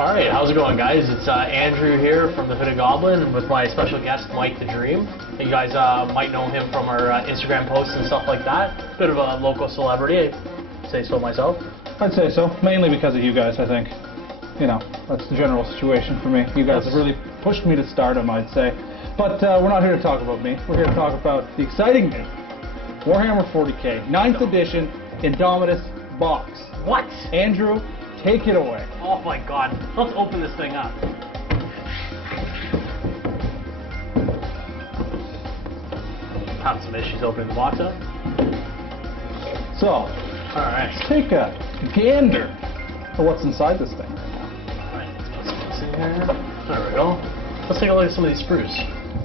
Alright, how's it going, guys? It's Andrew here from the Hooded Goblin with my special guest, Mike the Dream. You guys might know him from our Instagram posts and stuff like that. Bit of a local celebrity, I'd say so myself. I'd say so, mainly because of you guys, I think. You know, that's the general situation for me. You guys have really pushed me to stardom, I'd say. But we're not here to talk about me. We're here to talk about the exciting news. Warhammer 40k, 9th edition, Indomitus box. What? Andrew, take it away. Oh my god. Let's open this thing up. Having some issues opening the box up. So, alright. Let's take a gander at what's inside this thing right now. Alright, let's put some of this in here. There we go. Let's take a look at some of these sprues.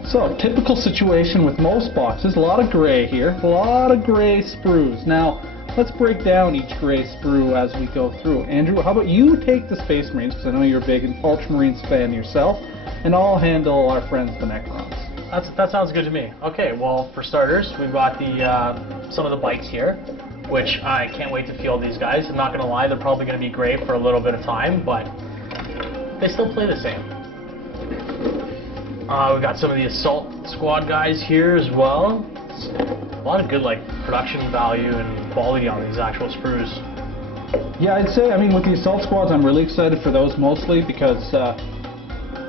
So, typical situation with most boxes, a lot of gray here, a lot of gray sprues. Now, let's break down each gray sprue as we go through. Andrew, how about you take the Space Marines, because I know you're a big Ultramarines fan yourself, and I'll handle our friends, the Necrons. That sounds good to me. Okay, well, for starters, we've got the some of the bikes here, which I can't wait to field these guys. I'm not going to lie, they're probably going to be gray for a little bit of time, but they still play the same. We've got some of the Assault Squad guys here as well. A lot of good production value and quality on these actual sprues. Yeah, I'd say, I mean, with the Assault Squads, I'm really excited for those mostly because,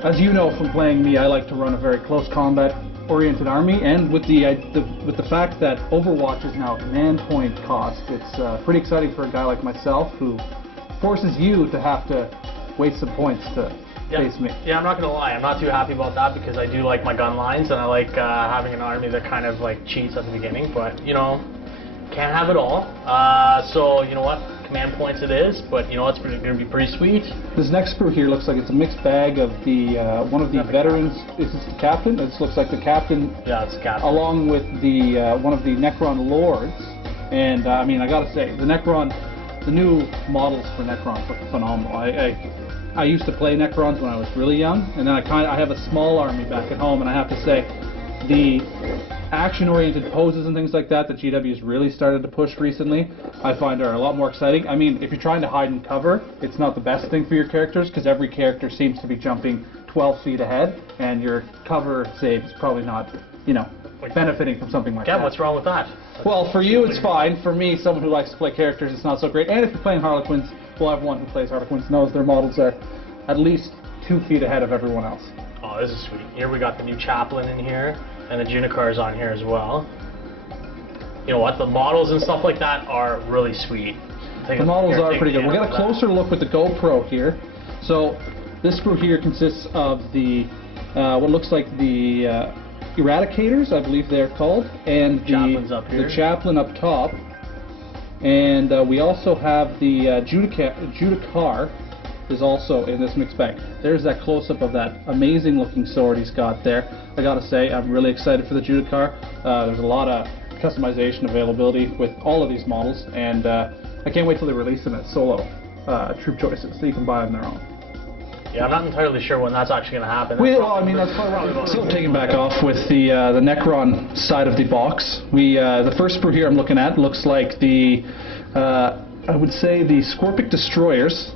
as you know from playing me, I like to run a very close combat oriented army, and with the fact that Overwatch is now a command point cost, it's pretty exciting for a guy like myself who forces you to have to waste some points to face me. Yeah, I'm not gonna lie, I'm not too happy about that because I do like my gun lines and I like having an army that kind of cheats at the beginning, but you know, can't have it all. So you know what, command points it is, but you know it's gonna be pretty sweet. This next sprue here looks like it's a mixed bag of the one of the veterans. Is this the captain? This looks like the captain. Yeah, it's the captain. Along with the one of the Necron lords, and I mean, I gotta say, the Necron, the new models for Necrons look phenomenal. I used to play Necrons when I was really young, and then I have a small army back at home, and I have to say, the action-oriented poses and things like that that GW has really started to push recently, I find are a lot more exciting. I mean, if you're trying to hide and cover, it's not the best thing for your characters, because every character seems to be jumping 12 feet ahead, and your cover save is probably not, you know, benefiting from something like that. Yeah, what's wrong with that? Well, for you it's fine. For me, someone who likes to play characters, it's not so great. And if you're playing Harlequins, well, everyone who plays Harlequins knows their models are at least 2 feet ahead of everyone else. Oh, this is sweet. Here we got the new Chaplain in here, and the Junicar's on here as well. You know what, the models and stuff like that are really sweet. The models are pretty good. We'll get a closer look with the GoPro here. So, this sprue here consists of the, what looks like the Eradicators, I believe they're called, and the Chaplain up top. And we also have the Judicar is also in this mixed bag. There's that close-up of that amazing looking sword he's got there. I gotta say, I'm really excited for the Judicar. There's a lot of customization availability with all of these models, and I can't wait till they release them as solo troop choices so you can buy them their own. Yeah, I'm not entirely sure when that's actually going to happen. Well, I mean, that's probably so taking back off with the Necron side of the box. The first sprue here I'm looking at looks like the, I would say the Scorpic Destroyers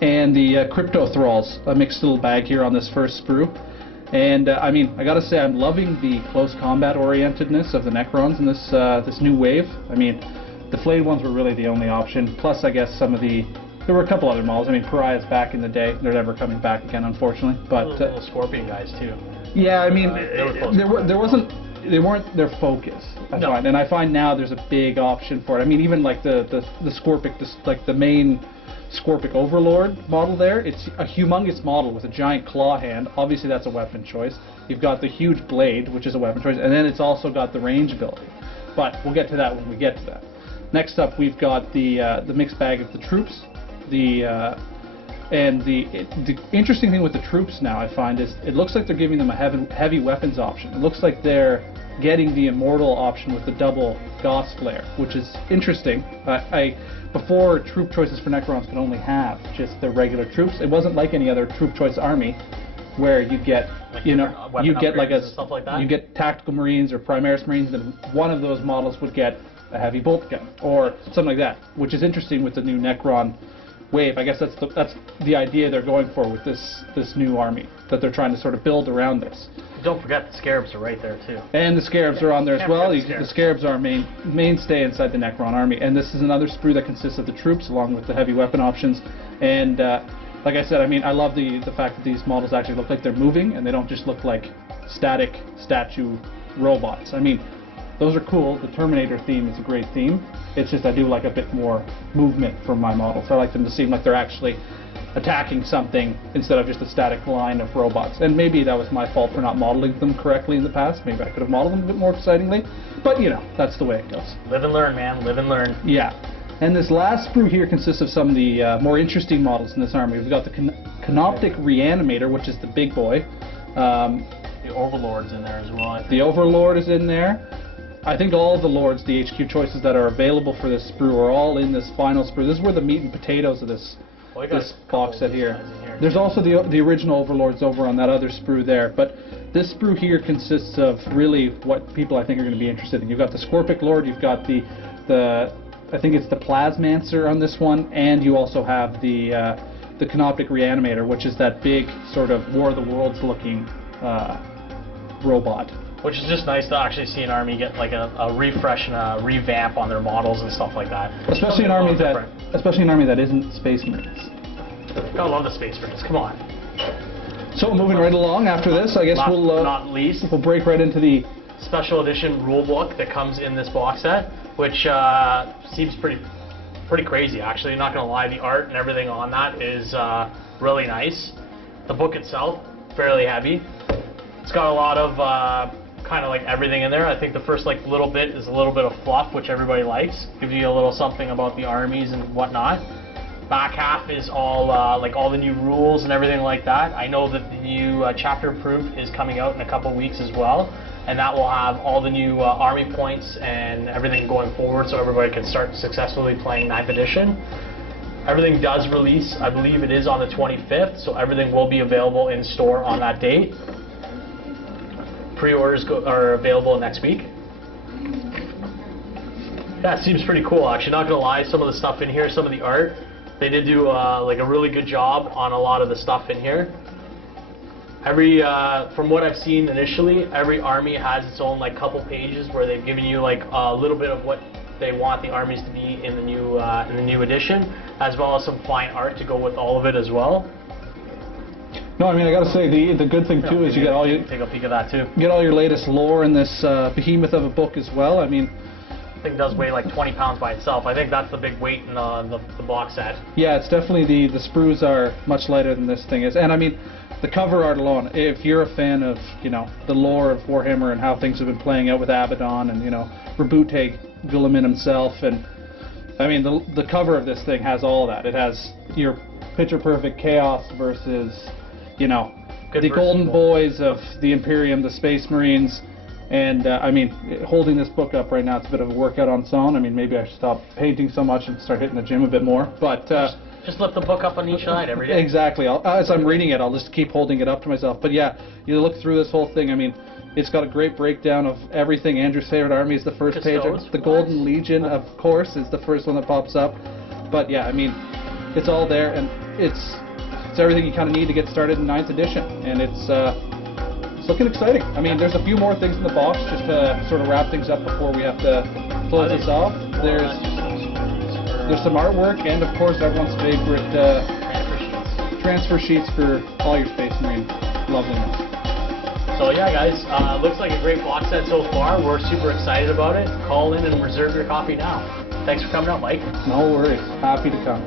and the Crypto Thralls, a mixed little bag here on this first sprue. And I mean, I gotta say, I'm loving the close combat orientedness of the Necrons in this this new wave. I mean, the flayed ones were really the only option. Plus, I guess some of the there were a couple other models. I mean, Pariahs back in the day, they're never coming back again, unfortunately. But little Scorpion guys too. Yeah, I mean, they weren't their focus. I find, and I find now there's a big option for it. I mean, even like the Scorpic, like the main Scorpic Overlord model there, it's a humongous model with a giant claw hand. Obviously, that's a weapon choice. You've got the huge blade, which is a weapon choice, and then it's also got the range ability. But we'll get to that when we get to that. Next up, we've got the mixed bag of the troops. The interesting thing with the troops now, I find, is it looks like they're giving them a heavy weapons option. It looks like they're getting the immortal option with the double Gauss flare, which is interesting. Before, troop choices for Necrons could only have just their regular troops. It wasn't like any other troop choice army, where you get, you get like you get tactical Marines or Primaris Marines, and one of those models would get a heavy bolt gun or something like that, which is interesting with the new Necron wave. I guess that's the idea they're going for with this new army that they're trying to sort of build around this. Don't forget the scarabs are right there too. And the scarabs are on there as well. The The scarabs are a mainstay inside the Necron army. And this is another sprue that consists of the troops along with the heavy weapon options. And like I said, I mean, I love the fact that these models actually look like they're moving and they don't just look like static statue robots. I mean, those are cool. The Terminator theme is a great theme. It's just I do like a bit more movement from my models. I like them to seem like they're actually attacking something instead of just a static line of robots. And maybe that was my fault for not modeling them correctly in the past. Maybe I could have modeled them a bit more excitingly. But, you know, that's the way it goes. Live and learn, man. Live and learn. Yeah. And this last sprue here consists of some of the more interesting models in this army. We've got the Canoptic Reanimator, which is the big boy. The Overlord's in there as well. The Overlord is in there. I think all of the Lords, the HQ choices that are available for this sprue are all in this final sprue. This is where the meat and potatoes of this box set here. There's also the original Overlords over on that other sprue there, but this sprue here consists of really what people I think are going to be interested in. You've got the Scorpic Lord, you've got the I think it's the Plasmancer on this one, and you also have the Canoptic Reanimator, which is that big sort of War of the Worlds looking robot. Which is just nice to actually see an army get like a refresh and a revamp on their models and stuff like that. Especially an army that isn't Space Marines. Gotta love the Space Marines. Come on. So moving right along after this, I guess we'll break right into the special edition rulebook that comes in this box set, which seems pretty crazy. Actually, not gonna lie, the art and everything on that is really nice. The book itself fairly heavy. It's got a lot of kind of like everything in there. I think the first like little bit is a little bit of fluff, which everybody likes. Gives you a little something about the armies and whatnot. Back half is all like all the new rules and everything like that. I know that the new chapter proof is coming out in a couple weeks as well, and that will have all the new army points and everything going forward, so everybody can start successfully playing 9th edition. Everything does release, I believe it is on the 25th, so everything will be available in store on that date. Pre-orders are available next week. Yeah, it seems pretty cool actually, not gonna lie. Some of the stuff in here, some of the art, they did do like a really good job on a lot of the stuff in here. From what I've seen initially, every army has its own like couple pages where they've given you like a little bit of what they want the armies to be in the new edition, as well as some fine art to go with all of it as well. No, I mean I gotta say the good thing too is you get all your take a peek at that too. Get all your latest lore in this behemoth of a book as well. I mean, the thing does weigh like 20 pounds by itself. I think that's the big weight in the box set. Yeah, it's definitely the sprues are much lighter than this thing is, and I mean the cover art alone. If you're a fan of the lore of Warhammer and how things have been playing out with Abaddon and Rabute Guilliman himself, and I mean the cover of this thing has all that. It has your picture perfect chaos versus the golden boys of the Imperium, the Space Marines, and I mean, holding this book up right now, it's a bit of a workout on its own. I mean, maybe I should stop painting so much and start hitting the gym a bit more, but just lift the book up on each side every day. Exactly. As I'm reading it, I'll just keep holding it up to myself. But yeah, you look through this whole thing, I mean, it's got a great breakdown of everything. Andrew's favorite army is the first page. The Golden Legion, of course, is the first one that pops up. But yeah, I mean, it's all there, and it's everything you kind of need to get started in 9th edition, and it's looking exciting. I mean, there's a few more things in the box just to sort of wrap things up before we have to close this off. There's some artwork, and of course everyone's favorite transfer sheets for all your Space Marine loveliness. So yeah, guys, looks like a great box set so far. We're super excited about it. Call in and reserve your copy now. Thanks for coming out, Mike. No worries. Happy to come.